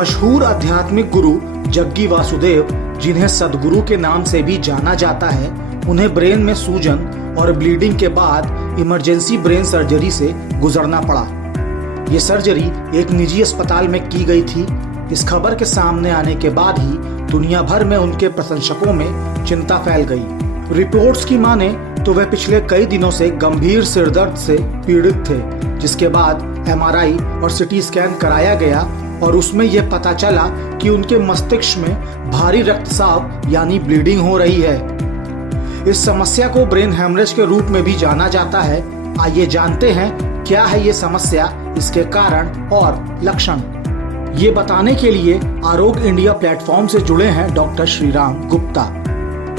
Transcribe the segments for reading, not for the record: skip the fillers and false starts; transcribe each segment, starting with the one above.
मशहूर आध्यात्मिक गुरु जग्गी वासुदेव, जिन्हें सदगुरु के नाम से भी जाना जाता है, उन्हें ब्रेन में सूजन और ब्लीडिंग के बाद इमरजेंसी ब्रेन सर्जरी से गुजरना पड़ा। ये सर्जरी एक निजी अस्पताल में की गई थी। इस खबर के सामने आने के बाद ही दुनिया भर में उनके प्रशंसकों में चिंता फैल गई। रिपोर्ट्स की माने तो वह पिछले कई दिनों से गंभीर सिरदर्द से पीड़ित थे, जिसके बाद एमआरआई और सिटी स्कैन कराया गया और उसमें यह पता चला कि उनके मस्तिष्क में भारी रक्तस्राव यानी ब्लीडिंग हो रही है। इस समस्या को ब्रेन हेमरेज के रूप में भी जाना जाता है। आइए जानते हैं क्या है ये समस्या, इसके कारण और लक्षण। ये बताने के लिए आरोग्य इंडिया प्लेटफॉर्म से जुड़े हैं डॉक्टर श्रीराम गुप्ता।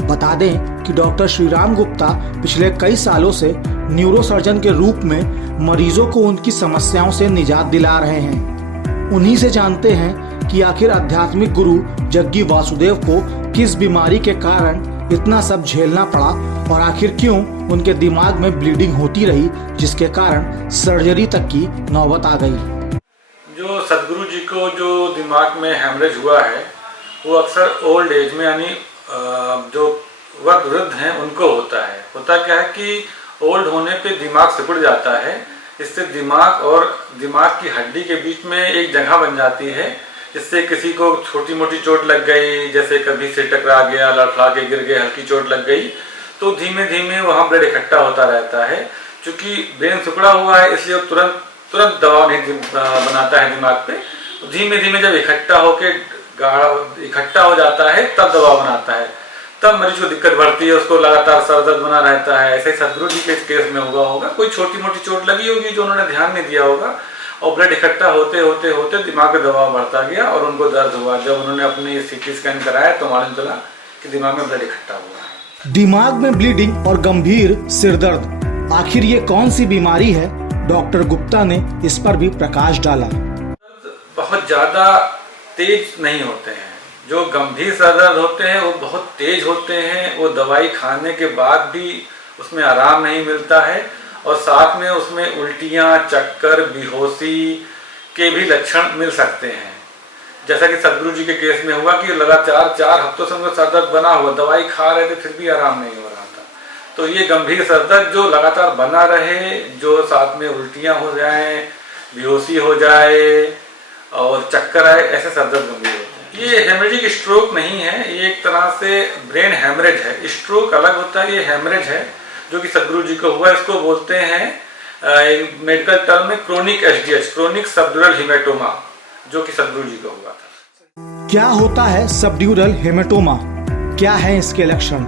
बता दें कि डॉक्टर श्रीराम गुप्ता पिछले कई सालों से न्यूरोसर्जन के रूप में मरीजों को उनकी समस्याओं से निजात दिला रहे हैं। उन्हीं से जानते हैं कि आखिर आध्यात्मिक गुरु जग्गी वासुदेव को किस बीमारी के कारण इतना सब झेलना पड़ा और आखिर क्यों उनके दिमाग में ब्लीडिंग होती रही, जिसके कारण सर्जरी तक की नौबत आ गई। जो सदगुरु जी को जो दिमाग में हेमरेज हुआ है वो अक्सर ओल्ड एज में यानी जो वृद्ध हैं उनको होता है। होता क्या है कि ओल्ड होने पे दिमाग सिकुड़ जाता है। इससे दिमाग और दिमाग की हड्डी के बीच में एक जगह बन जाती है, जिससे किसी को छोटी मोटी चोट लग गई, जैसे कभी सिर टकरा गया, लड़खड़ा के गिर गए, हल्की चोट लग गई, तो धीमे धीमे वहाँ ब्लड इकट्ठा होता रहता है। चूँकि ब्रेन सिकुड़ा हुआ है इसलिए वो तुरंत दबाव नहीं बनाता है दिमाग पे। धीमे धीमे जब इकट्ठा होके गाढ़ा इकट्ठा हो जाता है तब दबाव बनाता है, तब मरीज को दिक्कत बढ़ती है, उसको लगातार सर दर्द बना रहता है। ऐसे सदगुरु जी के केस में हुआ होगा, कोई छोटी मोटी चोट लगी होगी जो उन्होंने ध्यान नहीं दिया होगा और ब्लड इकट्ठा होते होते होते दिमाग में दबाव बढ़ता गया और उनको दर्द हुआ। जब उन्होंने अपनी सीटी स्कैन कराया तो मालूम चला कि दिमाग में ब्लड इकट्ठा हुआ है। दिमाग में ब्लीडिंग और गंभीर सिरदर्द, आखिर ये कौन सी बीमारी है? डॉक्टर गुप्ता ने इस पर भी प्रकाश डाला। बहुत ज्यादा तेज नहीं होते हैं। जो गंभीर सर दर्द होते हैं वो बहुत तेज होते हैं। वो दवाई खाने के बाद भी उसमें आराम नहीं मिलता है और साथ में उसमें उल्टियाँ, चक्कर, बेहोशी के भी लक्षण मिल सकते हैं। जैसा कि सदगुरु जी के केस में हुआ कि लगातार 4 हफ्तों से उनको सर दर्द बना हुआ, दवाई खा रहे थे फिर भी आराम नहीं हो रहा था। तो ये गंभीर सर दर्द जो लगातार बना रहे, जो साथ में उल्टियाँ हो जाए, बेहोशी हो जाए और चक्कर आए, ऐसे सर दर्द गंभीर होते हैं। ये हेमरेजिक स्ट्रोक नहीं है, ये एक तरह से ब्रेन हेमरेज है। स्ट्रोक अलग होता है, ये हेमरेज है जो कि सदगुरु जी को हुआ। इसको बोलते हैं मेडिकल टर्म में chronic SDH, chronic subdural haematoma, जो कि सदगुरु जी को हुआ था। क्या होता है सबड्यूरल हेमेटोमा? क्या है इसके लक्षण?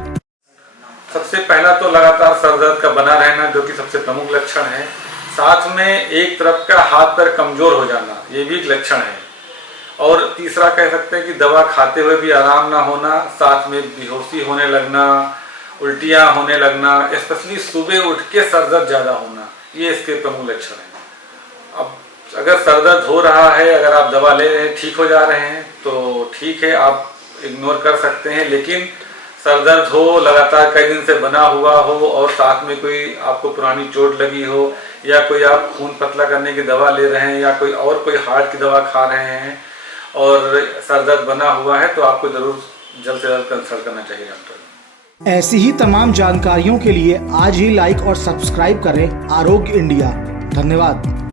सबसे पहला तो लगातार सर दर्द का बना रहना, जो कि सबसे प्रमुख लक्षण है। साथ में एक तरफ का हाथ पैर कमजोर हो जाना, ये भी एक लक्षण है। और तीसरा कह सकते हैं कि दवा खाते हुए भी आराम ना होना, साथ में बेहोशी होने लगना, उल्टियाँ होने लगना, स्पेशली सुबह उठ के सर दर्द ज़्यादा होना, ये इसके प्रमुख लक्षण हैं। अब अगर सर दर्द हो रहा है, अगर आप दवा ले रहे हैं, ठीक हो जा रहे हैं तो ठीक है, आप इग्नोर कर सकते हैं। लेकिन सर दर्द हो, लगातार कई दिन से बना हुआ हो और साथ में कोई आपको पुरानी चोट लगी हो या कोई आप खून पतला करने की दवा ले रहे हैं या कोई हार्ट की दवा खा रहे हैं और सर दर्द बना हुआ है, तो आपको जरूर जल्द से जल्द कंसल्ट करना चाहिए डॉक्टर। ऐसी ही तमाम जानकारियों के लिए आज ही लाइक और सब्सक्राइब करें आरोग्य इंडिया। धन्यवाद।